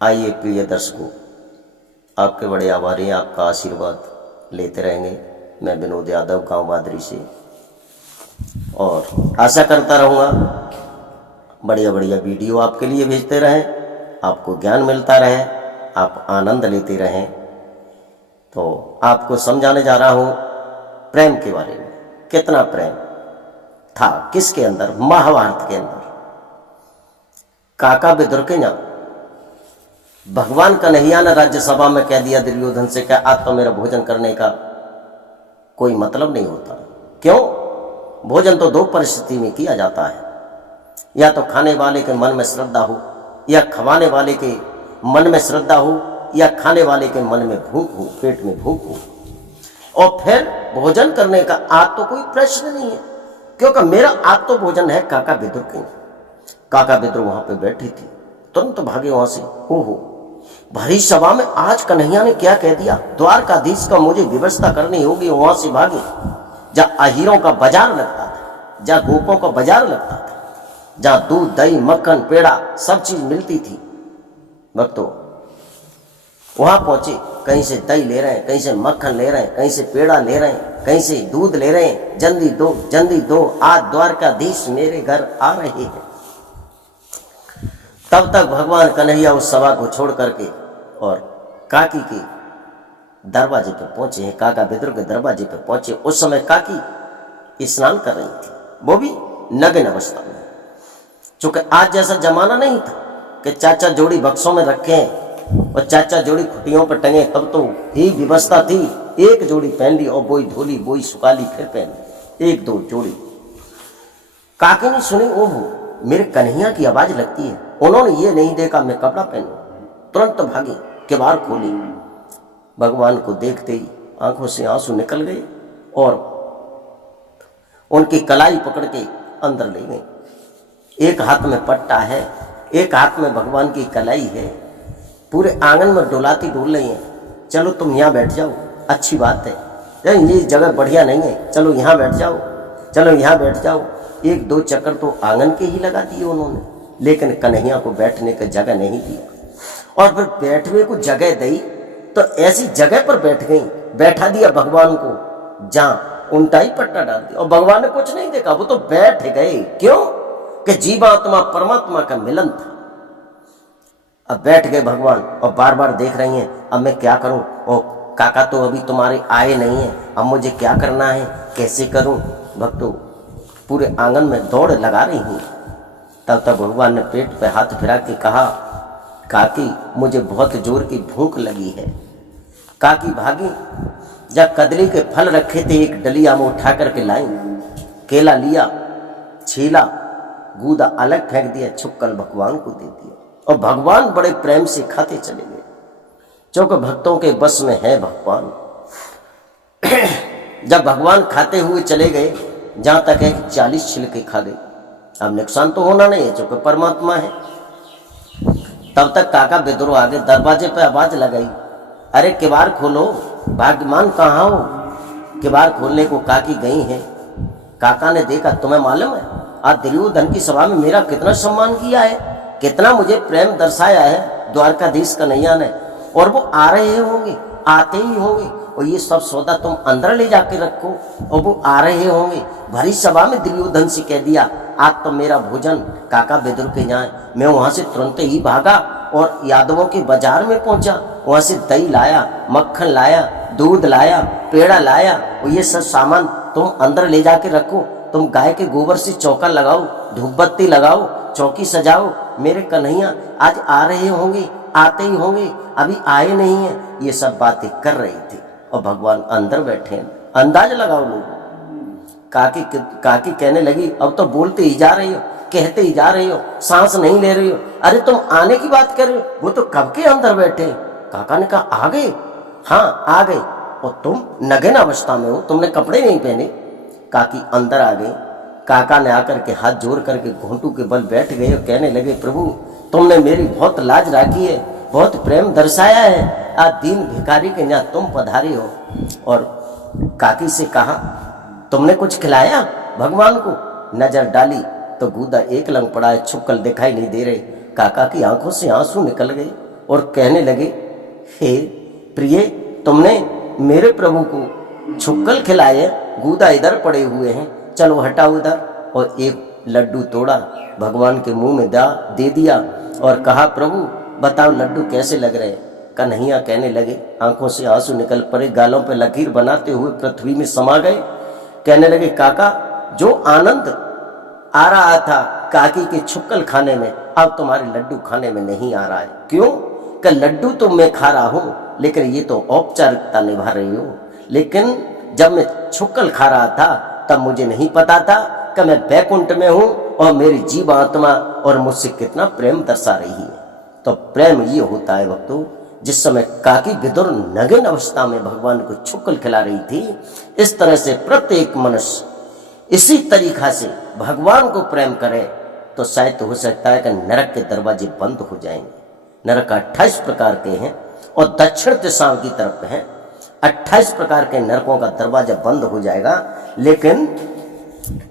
आइए प्रिय दर्शकों, आपके बड़े आभारी हैं, आपका आशीर्वाद लेते रहेंगे। मैं विनोद यादव गांव मादरी से, और आशा करता रहूँगा बढ़िया बढ़िया वीडियो आपके लिए भेजते रहें, आपको ज्ञान मिलता रहे, आप आनंद लेते रहें। तो आपको समझाने जा रहा हूँ प्रेम के बारे में। कितना प्रेम था किसके अंदर? महाभारत के अंदर। काका विदुरकन्या, भगवान कन्हैया ने राज्यसभा में कह दिया दुर्योधन से, क्या आज तो मेरा भोजन करने का कोई मतलब नहीं होता। क्यों? भोजन तो दो परिस्थिति में किया जाता है, या तो खाने वाले के मन में श्रद्धा हो, या खवाने वाले के मन में श्रद्धा हो, या खाने वाले के मन में भूख हो, पेट में भूख हो। और फिर भोजन करने का आज तो कोई प्रश्न नहीं है, क्योंकि मेरा आज तो भोजन है। काका विदुर की, काका विदुर वहां पे बैठी थी, तुरंत भागे वहां से। हो भरी सभा में आज कन्हैया ने क्या कह दिया? द्वारकाधीश का मुझे व्यवस्था करनी होगी। वहां से भागे जहां अहीरों का बाजार लगता था, जहां गोपों का बाजार लगता था, जहां दूध दही मक्खन पेड़ा सब चीज मिलती थी। भक्तों वहां पहुंचे, कहीं से दही ले रहे हैं, कहीं से मक्खन ले रहे हैं, कहीं से पेड़ा ले रहे हैं, कहीं से दूध ले रहे हैं। जल्दी दो, आज द्वारकाधीश मेरे घर आ रहे हैं। तब तक भगवान कन्हैया उस सभा को छोड़ करके और काकी के दरवाजे पे पहुंचे हैं, काका विदुर के दरवाजे पे पहुंचे। उस समय काकी स्नान कर रही थी, वो भी नग्न अवस्था में। चूंकि आज जैसा जमाना नहीं था कि चाचा जोड़ी बक्सों में रखे और चाचा जोड़ी खुटियों पर टंगे, तब तो ही व्यवस्था थी। एक जोड़ी पहन ली और बोई धोली, बोई सुखा ली, फिर पहन ली, एक दो जोड़ी। काकी ने सुनी, ओहो मेरे कन्हैया की आवाज लगती है। उन्होंने ये नहीं देखा मैं कपड़ा पहनूं, तुरंत भागी, किवाड़ खोली। भगवान को देखते ही आंखों से आंसू निकल गए और उनकी कलाई पकड़ के अंदर ले गई। एक हाथ में पट्टा है, एक हाथ में भगवान की कलाई है, पूरे आंगन में डुलाती डुल रही है। चलो तुम यहाँ बैठ जाओ, अच्छी बात है, ये जगह बढ़िया नहीं है, चलो यहाँ बैठ जाओ, चलो यहाँ बैठ जाओ। एक दो चक्कर तो आंगन के ही लगा दिए उन्होंने, लेकिन कन्हैया को बैठने की जगह नहीं दिया। और फिर बैठने को जगह दी तो ऐसी जगह पर बैठ गई, बैठा दिया भगवान को जहां उल्टा ही पट्टा डाल दिया, और भगवान ने कुछ नहीं देखा, वो तो बैठ गए। क्यों? कि जीवात्मा परमात्मा का मिलन था। अब बैठ गए भगवान और बार बार देख रही हैं, अब मैं क्या करूं? और काका तो अभी तुम्हारे आए नहीं है, अब मुझे क्या करना है, कैसे करूं? भक्तों पूरे आंगन में दौड़ लगा रही हूं। तब तक भगवान ने पेट पे हाथ फिरा के कहा, काकी मुझे बहुत जोर की भूख लगी है। काकी भागी, जब कदली के फल रखे थे एक डलिया में उठा करके लाई, केला लिया, छीला, गूदा अलग फेंक दिया, छुपकर भगवान को दे दिया। और भगवान बड़े प्रेम से खाते चले गए, जो कि भक्तों के बस में है भगवान। जब भगवान खाते हुए चले गए, जहां तक है 40 छिलके खा गए। अब नुकसान तो होना नहीं है, जो कि परमात्मा है। तब तक काका विदुर आगे दरवाजे पे आवाज लगाई, अरे किवाड़ खोलो, भाग्यमान कहाँ हो? किवाड़ खोलने को काकी गई हैं। काका ने देखा, तुम्हें मालूम है आज दुर्योधन की सभा में मेरा कितना सम्मान किया है, कितना मुझे प्रेम दर्शाया है द्वारकाधीश कन्हैया ने, और वो आ रहे होंगे, आते ही होंगे, और ये सब सौदा तुम अंदर ले जाके रखो, और वो आ रहे होंगे। भरी सभा में दुर्योधन से कह दिया, आज तो मेरा भोजन काका विदुर के जाए। मैं वहां से तुरंत ही भागा और यादवों के बाजार में पहुंचा, वहां से दही लाया, मक्खन लाया, दूध लाया, पेड़ा लाया, और ये सब सामान तुम अंदर ले जाके रखो। तुम गाय के गोबर से चौका लगाओ, धूप बत्ती लगाओ, चौकी सजाओ। मेरे कन्हैया आज आ रहे होंगे, आते ही होंगे, अभी आए नहीं है। ये सब बातें कर रही थी और भगवान अंदर बैठे। अंदाज लगाओ लोग। काकी कहने लगी, अब तो बोलते ही जा रही हो, कहते ही जा रही हो, सांस नहीं ले रही हो। अरे तुम आने की बात कर रही हो, वो तो कब के अंदर बैठे। काका ने कहा, आ गए? हाँ आ गए, और तुम नग्न अवस्था में हो, तुमने कपड़े नहीं पहने। काकी अंदर आ गई। काका ने आकर के हाथ जोड़ करके घोंटू के बल बैठ गए और कहने लगे, प्रभु तुमने मेरी बहुत लाज राखी है, बहुत प्रेम दर्शाया है, आज दीन भिखारी के यहाँ तुम पधारे हो। और काकी से कहा, तुमने कुछ खिलाया भगवान को? नजर डाली तो गूदा एक लंग पड़ा है, छुपकर दिखाई नहीं दे रहे। काका की आंखों से आंसू निकल गए। और कहने लगे, हे प्रिय, तुमने मेरे प्रभु को छुक्कल खिलाए, गूदा इधर पड़े हुए हैं, चलो हटाओ इधर। और एक लड्डू तोड़ा, भगवान के मुंह में दे दिया और कहा, प्रभु बताओ लड्डू कैसे लग रहे हैं। कन्हैया कहने लगे, आंखों से आंसू निकल पड़े, गालों पर लकीर बनाते हुए पृथ्वी में समा गए। कहने लगे, काका, जो आनंद आ रहा था काकी के छुक्कल खाने में, अब तुम्हारे लड्डू खाने में नहीं आ रहा है। क्यों? कि लड्डू तो मैं खा रहा हूं, लेकिन ये तो औपचारिकता निभा रही हो। लेकिन जब मैं छुक्कल खा रहा था तब मुझे नहीं पता था कि मैं बैकुंठ में हूं और मेरी जीव आत्मा और मुझसे कितना प्रेम दर्शा रही है। तो प्रेम ये होता है भक्तों, जिस समय काकी विदुर नग्न अवस्था में भगवान को छुक्कल खिला रही थी, इस तरह से प्रत्येक मनुष्य इसी तरीका से भगवान को प्रेम करे तो शायद हो सकता है कि नरक के दरवाजे बंद हो जाएंगे। नरक 28 प्रकार के हैं और दक्षिण दिशाओं की तरफ हैं। 28 प्रकार के नरकों का दरवाजा बंद हो जाएगा। लेकिन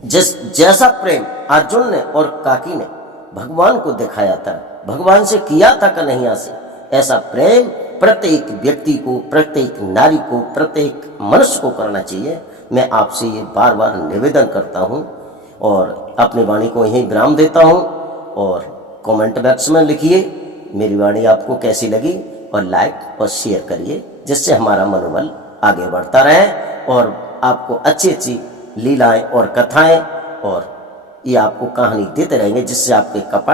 जैसा प्रेम अर्जुन ने और काकी ने भगवान को दिखाया था, भगवान से किया था कन्हैया से, ऐसा प्रेम प्रत्येक व्यक्ति को, प्रत्येक नारी को, प्रत्येक मनुष्य को करना चाहिए। मैं आपसे ये बार बार निवेदन करता हूँ और अपनी वाणी को यहीं विराम देता हूँ। और कमेंट बॉक्स में लिखिए मेरी वाणी आपको कैसी लगी, और लाइक और शेयर करिए, जिससे हमारा मनोबल आगे बढ़ता रहे और आपको अच्छी अच्छी लीलाएं और कथाएं और ये आपको कहानी देते रहेंगे, जिससे आपके कपाट